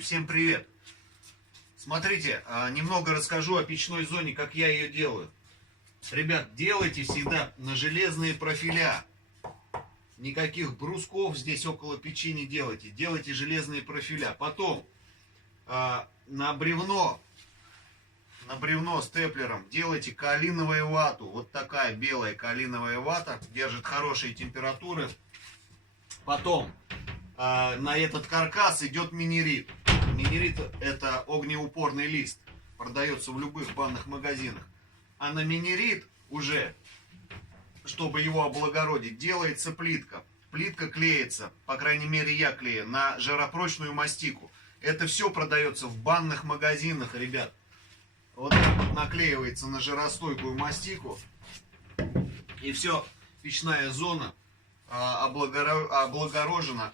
Всем привет! Смотрите, немного расскажу о печной зоне, как я ее делаю. Ребят, делайте всегда на железные профиля. Никаких брусков здесь около печи не делайте. Делайте железные профиля. Потом на бревно степлером делайте каолиновую вату. Вот такая белая каолиновая вата. Держит хорошие температуры. Потом на этот каркас идет минерит. Минерит — это огнеупорный лист. Продается в любых банных магазинах. А на минерит уже, чтобы его облагородить, делается плитка. Плитка клеится, по крайней мере я клею, на жаропрочную мастику. Это все продается в банных магазинах, ребят. Вот так вот наклеивается на жаростойкую мастику. И все, печная зона облагорожена